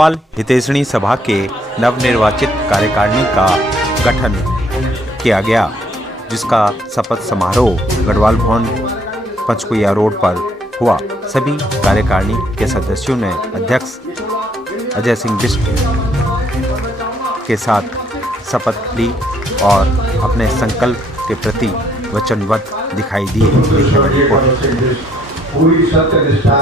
गढ़वाल हितैषणी सभा के नवनिर्वाचित कार्यकारिणी का गठन किया गया, जिसका शपथ समारोह गढ़वाल भवन पंचकुइया रोड पर हुआ। सभी कार्यकारिणी के सदस्यों ने अध्यक्ष अजय सिंह बिष्ट के साथ शपथ ली और अपने संकल्प के प्रति वचनबद्ध दिखाई दिए। पूरी सत्यनिष्ठा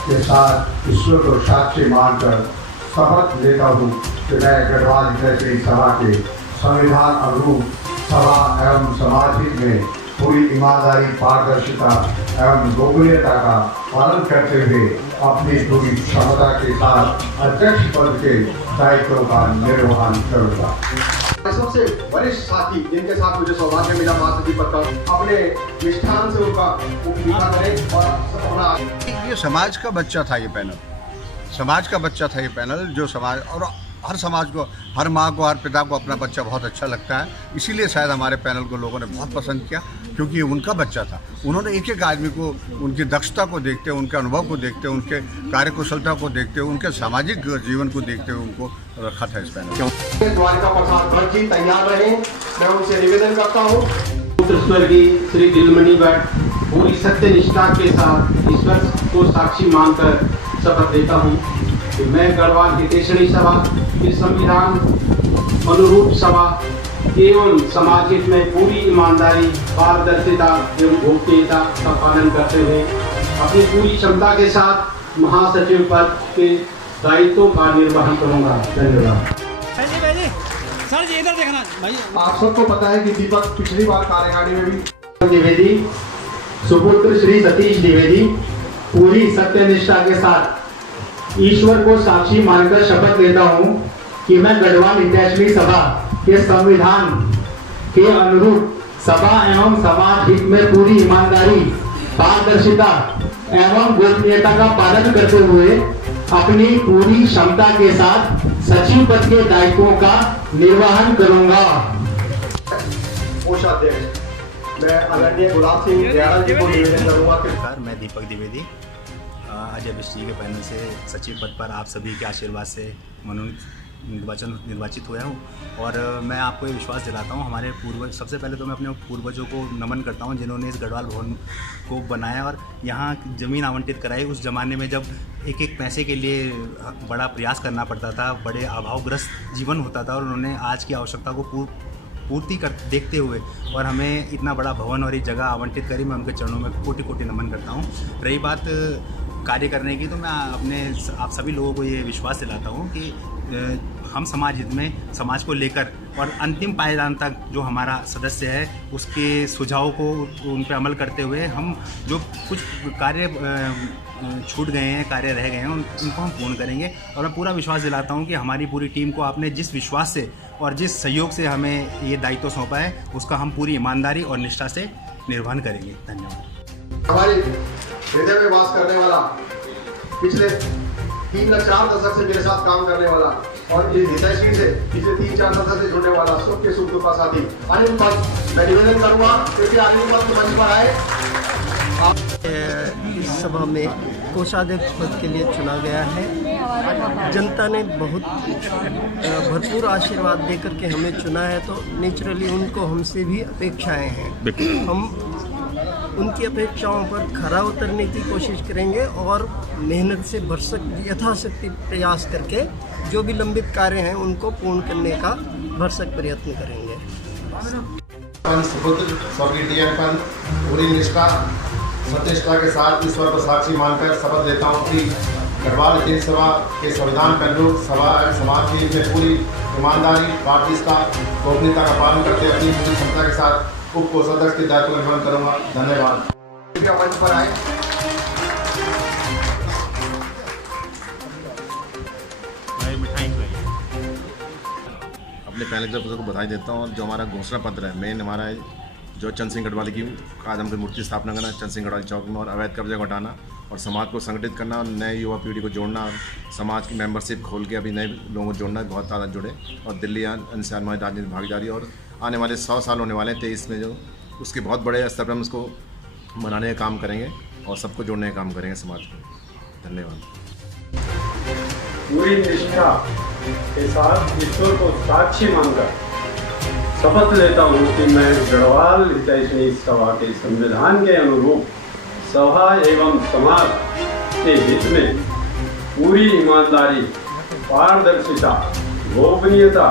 के साथ ईश्वर को साक्षी मानकर शपथ लेता हूँ कि मैं गढ़वाल हितैषणी सभा के संविधान अनुरूप सभा एवं समाज हित में पूरी ईमानदारी, पारदर्शिता एवं गोपनीयता का पालन करते हुए अपनी पूरी क्षमता के साथ अध्यक्ष पद के दायित्वों का निर्वहन करूँगा। सबसे वरिष्ठ साथी जिनके साथ मुझे सौभाग्य मिला महासचिव पद का, अपने निष्ठान से उनका उपयोग करें और अपना ये समाज का बच्चा था। ये पैनल समाज का बच्चा था। ये पैनल जो समाज और हर समाज को, हर माँ को, हर पिता को अपना बच्चा बहुत अच्छा लगता है। इसीलिए शायद हमारे पैनल को लोगों ने बहुत पसंद किया, क्योंकि ये उनका बच्चा था। उन्होंने एक एक आदमी को उनकी दक्षता को देखते, उनके अनुभव को देखते, उनके कार्यकुशलता को देखते, उनके सामाजिक जीवन को देखते हुए उनको रखा था इस पैनल। द्वारिका प्रसाद भट्ट जी तैयार रहे, मैं उनसे निवेदन करता हूँ। स्वर्गीय श्री दिलमणि भट्ट पूरी सत्यनिष्ठा के साथ ईश्वर को साक्षी मानकर शपथ लेता हूँ कि मैं गढ़वाल हितैषणी सभा के संविधान अनुरूप सभा एवं समाज हित में पूरी ईमानदारी, पारदर्शिता एवं गोपनीयता का पालन करते हुए अपनी पूरी क्षमता के साथ महासचिव पद के दायित्वों का निर्वहन करूँगा। धन्यवाद। सर जी इधर देखना भाई। आप सबको पता है कि दीपक पिछली बार कार्यकारिणी में भी द्विवेदी, सुपुत्र श्री सतीश द्विवेदी पूरी सत्यनिष्ठा के साथ ईश्वर को साक्षी मानकर शपथ लेता हूँ कि मैं गढ़वाल हितैषणी सभा के संविधान के अनुरूप सभा एवं समाज हित में पूरी ईमानदारी, पारदर्शिता एवं गोपनीयता का पालन करते हुए अपनी पूरी क्षमता के साथ सचिव पद के दायित्वों का निर्वहन करूंगा। कोषाध्यक्ष मैं आदरणीय गुलाब सिंह दयाल जी को निवेदन करूंगा कि मैं दीपक द्विवेदी अजय बिष्ट जी के पैनल से सचिव पद पर आप सभी के आशीर्वाद से निर्वाचित हुआ हूँ। और मैं आपको ये विश्वास दिलाता हूँ, हमारे पूर्वज, सबसे पहले तो मैं अपने पूर्वजों को नमन करता हूँ जिन्होंने इस गढ़वाल भवन को बनाया और यहाँ ज़मीन आवंटित कराई। उस ज़माने में जब एक एक पैसे के लिए बड़ा प्रयास करना पड़ता था, बड़े अभावग्रस्त जीवन होता था, और उन्होंने आज की आवश्यकता को पूर्ति कर देखते हुए और हमें इतना बड़ा भवन और एक जगह आवंटित करी। मैं उनके चरणों में कोटि कोटि नमन करता हूँ। रही बात कार्य करने की, तो मैं आप सभी लोगों को ये विश्वास दिलाता हूँ कि हम समाज हित में समाज को लेकर और अंतिम पायदान तक जो हमारा सदस्य है उसके सुझावों को उन पर अमल करते हुए हम जो कुछ कार्य छूट गए हैं, कार्य रह गए हैं, उनको हम पूर्ण करेंगे। और मैं पूरा विश्वास दिलाता हूँ कि हमारी पूरी टीम को आपने जिस विश्वास से और जिस सहयोग से हमें ये दायित्व सौंपा है उसका हम पूरी ईमानदारी और निष्ठा से निर्वहन करेंगे। धन्यवाद। हमारे हृदय में वास करने वाला, पिछले 3 या 4 दशक से मेरे साथ काम करने वाला और इस हितैषणी से पिछले 3-4 दशक से जुड़ने वाला, सबके सुख दुख का साथी अनिल पद मैं निवेदन करूँगा क्योंकि अनिल पद मंच पर आए। इस सभा में कोषाध्यक्ष पद के लिए चुना गया है। जनता ने बहुत भरपूर आशीर्वाद देकर के हमें चुना है, तो नेचुरली उनको हमसे भी अपेक्षाएं हैं। हम उनकी अपेक्षाओं पर खरा उतरने की कोशिश करेंगे और मेहनत से भरसक यथाशक्ति प्रयास करके जो भी लंबित कार्य हैं उनको पूर्ण करने का भरसक प्रयत्न करेंगे। पूरी निष्ठा सत्यनिष्ठा के साथ ईश्वर को साक्षी मानकर शपथ लेता हूँ कि गढ़वाल हितैषणी सभा के संविधान के अनुरूप सभा एवं समाज के लिए पूरी ईमानदारी, पारदर्शिता, गोपनीयता का पालन करते हुए अपनी पूरी क्षमता के साथ उप कोषाध्यक्ष के दायित्व का निर्वहन करूँगा। धन्यवाद। मंच पर आए। अपने पैनल के सदस्यों को बधाई देता हूँ। और जो हमारा घोषणा पत्र है, मेन हमारा है जो चंद सिंह गढ़वाली की आज हमको मूर्ति स्थापना करना, चंद सिंह गढ़वाली चौक में, और अवैध कब्जा को हटाना और समाज को संगठित करना और नए युवा पीढ़ी को जोड़ना और समाज की मेंबरशिप खोल के अभी नए लोगों को जोड़ना, बहुत ज़्यादा जुड़े और दिल्ली अनुसार हमारी राजनीतिक भागीदारी और आने वाले 100 साल होने वाले हैं 23 में, जो उसके बहुत बड़े स्तर पर हम उसको मनाने का काम करेंगे और सबको जोड़ने का काम करेंगे समाज को। धन्यवाद। पूरी निष्ठा के साथ ईश्वर को साक्षी मानकर शपथ लेता हूँ कि मैं गढ़वाल हितैषणी सभा के संविधान के अनुरूप सभा एवं समाज के हित में पूरी ईमानदारी, पारदर्शिता, गोपनीयता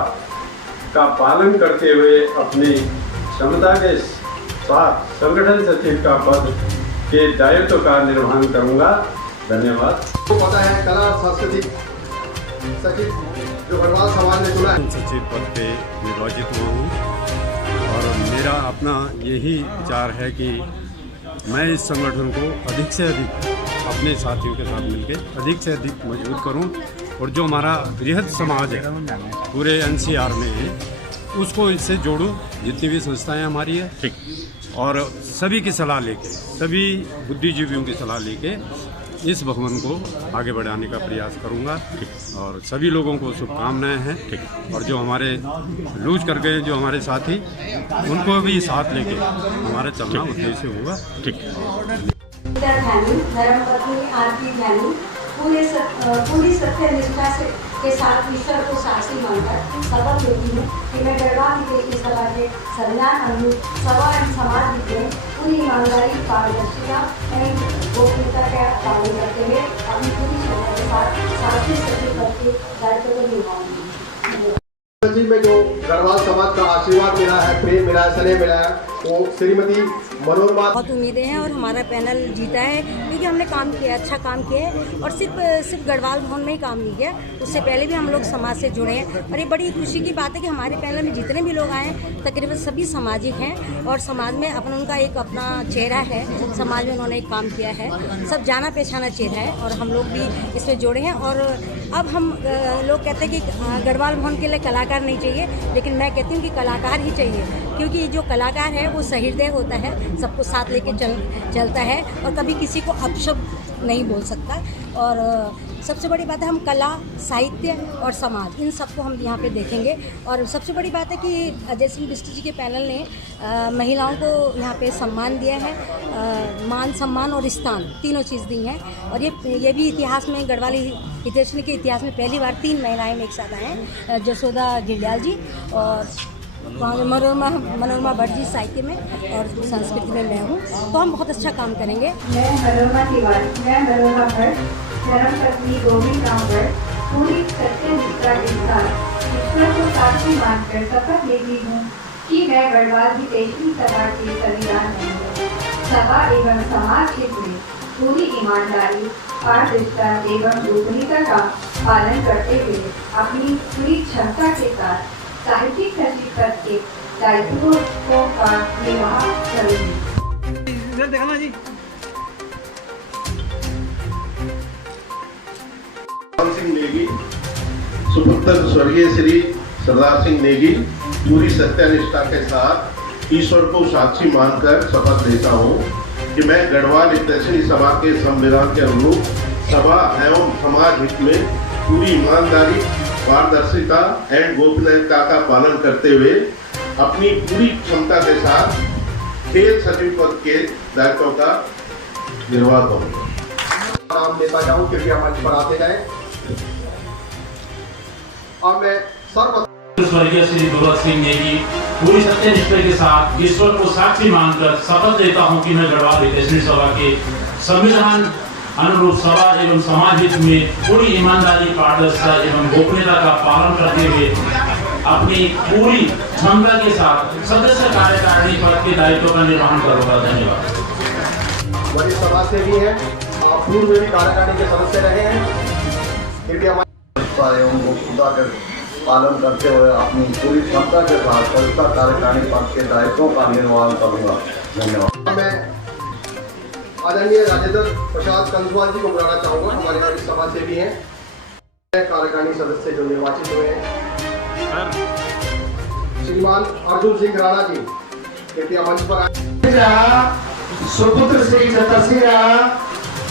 का पालन करते हुए अपनी क्षमता के साथ संगठन सचिव का पद के दायित्व का निर्वहन करूंगा। धन्यवाद। तो पता है कला और संस्कृति सचिव जो गढ़वाल समाज ने चुना है। सचिव पद पे निर्वाचित हुआ हूँ और मेरा अपना यही विचार है कि मैं इस संगठन को अधिक से अधिक अपने साथियों के साथ मिलकर अधिक से अधिक मजबूत करूं और जो हमारा बृहद समाज है पूरे एनसीआर में है उसको इससे जोड़ूं। जितनी भी संस्थाएं हमारी है ठीक, और सभी की सलाह लेके, सभी बुद्धिजीवियों की सलाह लेके इस भवन को आगे बढ़ाने का प्रयास करूंगा ठीक, और सभी लोगों को शुभकामनाएं हैं ठीक, और जो हमारे लूज कर गए जो हमारे साथी उनको भी साथ लेके हमारा चलना उद्देश्य होगा ठीक। धर्मपत्नी आरती ध्यानी पूरी सत्य निष्ठा के साथ ईश्वर को साक्षी मानकर शपथ लेती हूँ कि मैं गढ़वाल हितैषणी सभा के संविधान अनुरूप सभा एवं समाज हित में पूरी ईमानदारी, पारदर्शिता एवं गोपनीयता का पालन करते हुए अपनी पूरी क्षमता के साथ साक्षी सचिव पद के दायित्व को निभाऊंगी। सचिव में जो गढ़वाल समाज का आशीर्वाद मिला है, प्रेम मिला है, स्नेह मिला है, वो श्रीमती मनोरमा। बहुत उम्मीदें हैं और हमारा पैनल जीता है क्योंकि हमने काम किया, अच्छा काम किया है और सिर्फ गढ़वाल भवन में ही काम नहीं किया, उससे पहले भी हम लोग समाज से जुड़े हैं और ये बड़ी खुशी की बात है कि हमारे पैनल में जितने भी लोग आए तकरीबन सभी सामाजिक हैं और समाज में उनका एक अपना चेहरा है, समाज में उन्होंने एक काम किया है, सब जाना पहचाना चेहरा है और हम लोग भी इसमें जुड़े हैं। और अब हम लोग कहते हैं कि गढ़वाल भवन के लिए कलाकार नहीं चाहिए, लेकिन मैं कहती हूँ कि कलाकार ही चाहिए क्योंकि जो कलाकार है वो सहृदय होता है, सबको साथ लेके चलता है और कभी किसी को अपशब्द नहीं बोल सकता। और सबसे बड़ी बात है हम कला, साहित्य और समाज इन सबको हम यहाँ पे देखेंगे। और सबसे बड़ी बात है कि अजय सिंह बिष्ट जी के पैनल ने महिलाओं को यहाँ पे सम्मान दिया है, मान सम्मान और स्थान तीनों चीज़ दी हैं। और ये भी इतिहास में गढ़वाल हितैषणी के इतिहास में पहली बार 3 महिलाएं एक साथ आए हैं, जसोदा गिरडियाल जी और मनोरमा भट्ट जी साहित्य में और संस्कृति में मैं हूँ, तो हम बहुत अच्छा काम करेंगे। मैं मनोरमा भट्ट धर्मपत्नी गोविंद राम भट्ट पूरी सत्य निष्ठा के साथ ईश्वर को साक्षी मानकर शपथ लेती हूँ कि मैं गढ़वाल हितैषणी सभा के संविधान सभा एवं समाज हित में पूरी ईमानदारी, पारदर्शिता एवं गोपनीयता का पालन करते हुए अपनी पूरी क्षमता के साथ साहित्यिक सचिव पद के दायित्वों का निर्वहन करूंगी। इधर देखना जी। सिंह नेगी, सुपुत्र स्वर्गीय श्री सरदार सिंह नेगी पूरी सत्यनिष्ठा के साथ ईश्वर को साक्षी मानकर शपथ लेता हूँ कि मैं गढ़वाल हितैषणी सभा के संविधान के अनुरूप सभा एवं समाज हित में पूरी ईमानदारी, पारदर्शिता एवं गोपनीयता का पालन करते हुए अपनी पूरी क्षमता के साथ खेल सचिव पद के दायित्व का निर्वाह करूंगा। नाम लेता जाऊं कृपया मंच पर आते जाएं। और मैं स्वर्गीय श्री भगत सिंह नेगी पूरी सत्यनिष्ठा के साथ ईश्वर को साक्षी मानकर शपथ लेता हूं कि मैं गढ़वाल हितैषणी सभा के संविधान अनुरूप सभा एवं समाज हित में पूरी ईमानदारी, पारदर्शिता एवं गोपनीयता का पालन करते हुए अपनी पूरी क्षमता के साथ सदस्य कार्यकारिणी पद के दायित्व का निर्वहन करूंगा। धन्यवाद। वरिष्ठ समाज सेवी हैं, पूर्व में भी कार्यकारिणी के सदस्य रहे हैं, कृपया एवं गोपनीयता के पालन करते हुए अपनी पूरी क्षमता के साथ सदस्य कार्यकारिणी पद के दायित्वों का निर्वहन करूंगा। धन्यवाद। मैं आदरणीय राजेंद्र प्रसाद कंसवाल जी को बुलाना चाहूँगा, हमारे वरिष्ठ समाज सेवी हैं, कार्यकारिणी सदस्य जो निर्वाचित हुए हैं। श्रीमान अर्जुन सिंह राणा जी कृपया मंच पर आए। सुपुत्र श्री सतसिंह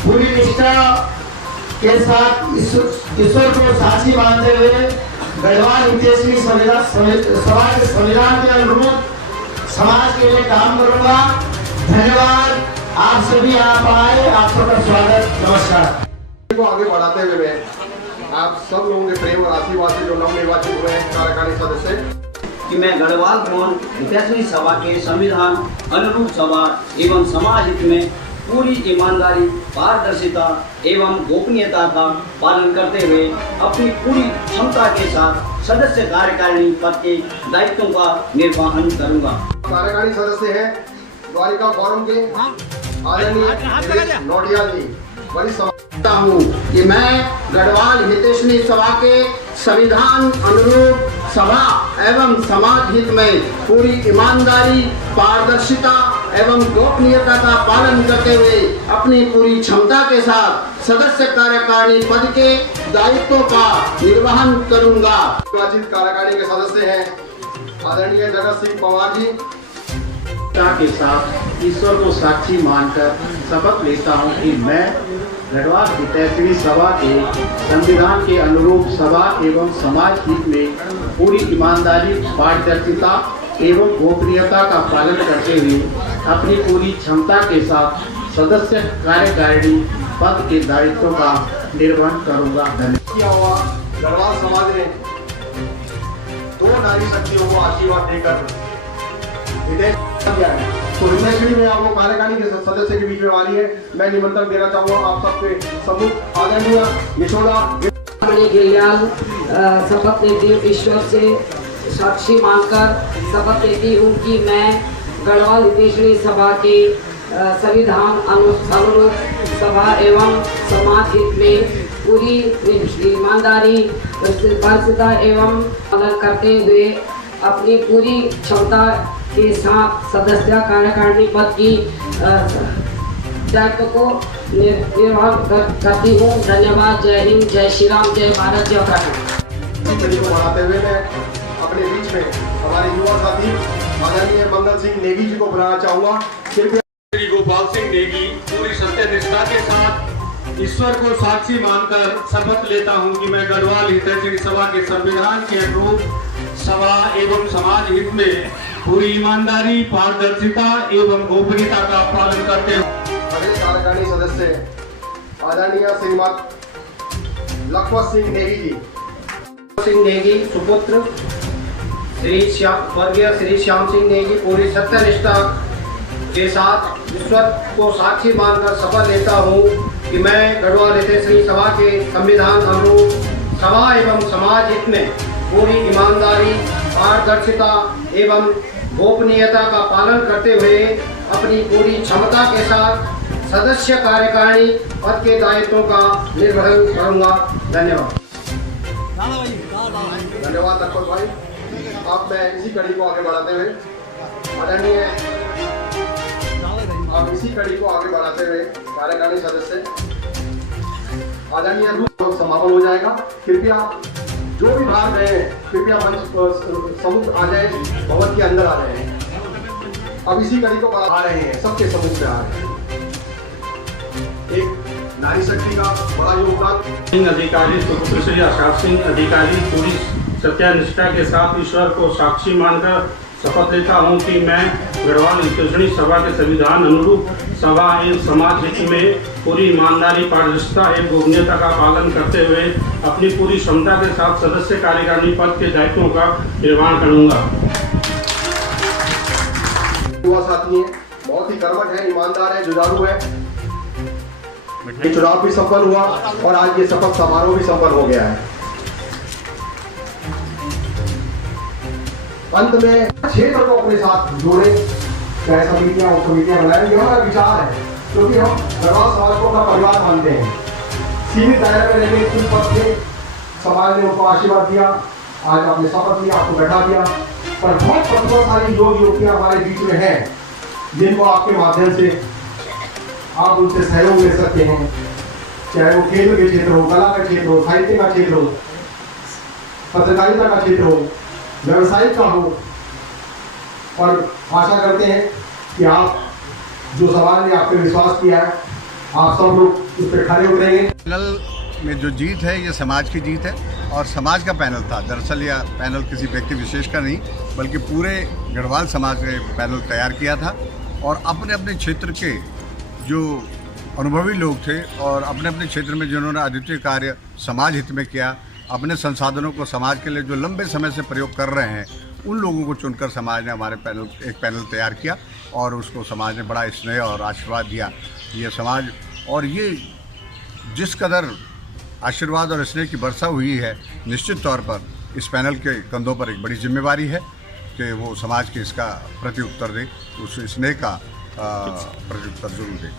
पूरी निष्ठा के साथ ईश्वर को साक्षी मानते हुए गढ़वाल हितैषणी सभा के संविधान के अनुरूप समाज के लिए काम करूंगा। धन्यवाद। आप सभी यहाँ आए, आप सबका स्वागत। नमस्कार। को आगे बढ़ाते हुए मैं आप सब लोगों के प्रेम और आशीर्वाद से जो नवनिर्वाचित हुए हैं कार्यकारिणी सदस्य कि मैं गढ़वाल भवन हितैषणी सभा के संविधान अनुरूप सभा एवं समाज हित में पूरी ईमानदारी, पारदर्शिता एवं गोपनीयता का पालन करते हुए अपनी पूरी क्षमता के साथ सदस्य कार्यकारिणी पद के दायित्वों का निर्वहन करूंगा। कार्यकारिणी सदस्य हैं द्वारिका फोरम के आदरणीय नोटिया जी। समझता हूँ कि मैं गढ़वाल हितैषणी सभा के संविधान अनुरूप सभा एवं समाज हित में पूरी ईमानदारी, पारदर्शिता एवं गोपनीयता का पालन करते हुए अपनी पूरी क्षमता के साथ सदस्य कार्यकारिणी पद के दायित्वों का निर्वहन करूंगा। निर्वाचित कार्यकारिणी के सदस्य हैं आदरणीय जगत सिंह पवार जी। के साथ ईश्वर को साक्षी मानकर शपथ लेता हूं कि मैं गढ़वाल हितैषणी सभा के संविधान के अनुरूप सभा एवं समाज हित में पूरी ईमानदारी, पारदर्शिता एवं गोपनीयता का पालन करते हुए अपनी पूरी क्षमता के साथ सदस्य कार्यकारिणी पद के दायित्वों का निर्वहन करूंगा। धन्यवाद। गढ़वाल समाज ने 2 नारी शक्तियों को आशीर्वाद देकर तो हितैषणी में आप लोग कार्यकारिणी के सदस्य के बीच में वाली है। मैं निमंत्रण देना चाहूँगा आप सबके सम्मुख आदरणीय यशोदा शपथ लेती हूँ, ईश्वर से साक्षी मानकर शपथ लेती हूँ कि मैं गढ़वाल हितैषणी सभा के संविधान अनुरूप सभा एवं समाज हित में पूरी ईमानदारी, पारदर्शिता एवं पालन करते हुए अपनी पूरी क्षमता के साथ सदस्य कार्यकारिणी पद की दायित्व को निर्वहन करती हूँ। धन्यवाद। जय हिंद, जय श्री राम, जय भारत, जय उत्तराखंड। को बढ़ाते हुए मैं अपने बीच में हमारे युवा साथी आदरणीय मंगल सिंह नेगी जी को बुलाना चाहूँगा। श्री गोपाल सिंह नेगी पूरी सत्यनिष्ठा के साथ ईश्वर को साक्षी मानकर शपथ लेता हूं कि मैं गढ़वाल हितैषणी सभा के संविधान के अनुरूप सभा एवं समाज हित में पूरी ईमानदारी, पारदर्शिता एवं गोपनीयता का पालन करते हैं। अगले कार्यकारिणी सदस्य आदरणीय श्रीमती लखपत सिंह नेगी जी। सिंह नेगी सुपुत्र स्वर्गीय श्री श्याम सिंह नेगी पूरी सत्यनिष्ठा के साथ ईश्वर को साक्षी मानकर शपथ लेता हूँ कि मैं गढ़वाल हितैषणी सभा के संविधान अनुरूप सभा एवं समाज हित में पूरी ईमानदारी, पारदर्शिता एवं गोपनीयता का पालन करते हुए अपनी पूरी क्षमता के साथ सदस्य कार्यकारिणी पद के दायित्वों का निर्वहन करूंगा। धन्यवाद। धन्यवाद लखपत भाई। अब मैं इसी कड़ी को आगे बढ़ाते हुए आदरणीय कार्यकारिणी सदस्य आदरणीय समापन हो जाएगा। कृपया जो भी बाहर गए हैं कृपया मंच समुद्र आ जाए, भवन के अंदर आ जाए। अब इसी कड़ी को बढ़ा रहे हैं, सबके समुद्र आ रहे हैं। एक नारी शक्ति का बड़ा योगदान। अधिकारी श्री आकाश सिंह अधिकारी पूरी सत्यनिष्ठा के साथ ईश्वर को साक्षी मानकर शपथ लेता हूं कि मैं गढ़वाल हितैषणी सभा के संविधान अनुरूप सभा एवं समाज हित में पूरी ईमानदारी, पारदर्शिता एवं गोपनीयता का पालन करते हुए अपनी पूरी क्षमता के साथ सदस्य कार्यकारिणी पद के दायित्वों का निर्वहन करूंगा। युवा साथी हैं, बहुत ही कर्मठ है, ईमानदार है, जुझारू है। ये चुनाव भी संपन्न हुआ और आज ये शपथ समारोह भी संपन्न हो गया है। अंत में क्षेत्र को अपने साथ जोड़े, चाहे समितियां और कमिटियां बनाए, ये हमारा विचार है, क्योंकि हम गढ़वाल समाज को अपना परिवार मानते हैं। सीमित दायरे में रहने कुछ पद थे, समाज ने उनको आशीर्वाद दिया, आज आपने शपथ लिया, आपको बैठा दिया, पर बहुत प्रतिभाशाली लोग युवतियां हमारे बीच में हैं, जिनको आपके माध्यम से आप उनसे सहयोग ले सकते हैं, चाहे वो खेल के क्षेत्र हो, कला का क्षेत्र हो, साहित्य का क्षेत्र हो, पत्रकारिता का क्षेत्र हो, व्यवसायिक का हो। और आशा करते हैं कि आप जो समाज ने आप पे विश्वास किया है, आप सब लोग उस पर खड़े उतरेंगे। पैनल में जो जीत है ये समाज की जीत है और समाज का पैनल था। दरअसल यह पैनल किसी व्यक्ति विशेष का नहीं बल्कि पूरे गढ़वाल समाज ने पैनल तैयार किया था और अपने अपने क्षेत्र के जो अनुभवी लोग थे और अपने अपने क्षेत्र में जिन्होंने अद्वितीय कार्य समाज हित में किया, अपने संसाधनों को समाज के लिए जो लंबे समय से प्रयोग कर रहे हैं, उन लोगों को चुनकर समाज ने हमारे एक पैनल तैयार किया और उसको समाज ने बड़ा स्नेह और आशीर्वाद दिया। ये समाज और ये जिस कदर आशीर्वाद और स्नेह की वर्षा हुई है, निश्चित तौर पर इस पैनल के कंधों पर एक बड़ी जिम्मेवारी है कि वो समाज के इसका प्रत्युत्तर दे, उस स्नेह का प्रत्युत्तर जरूर दे।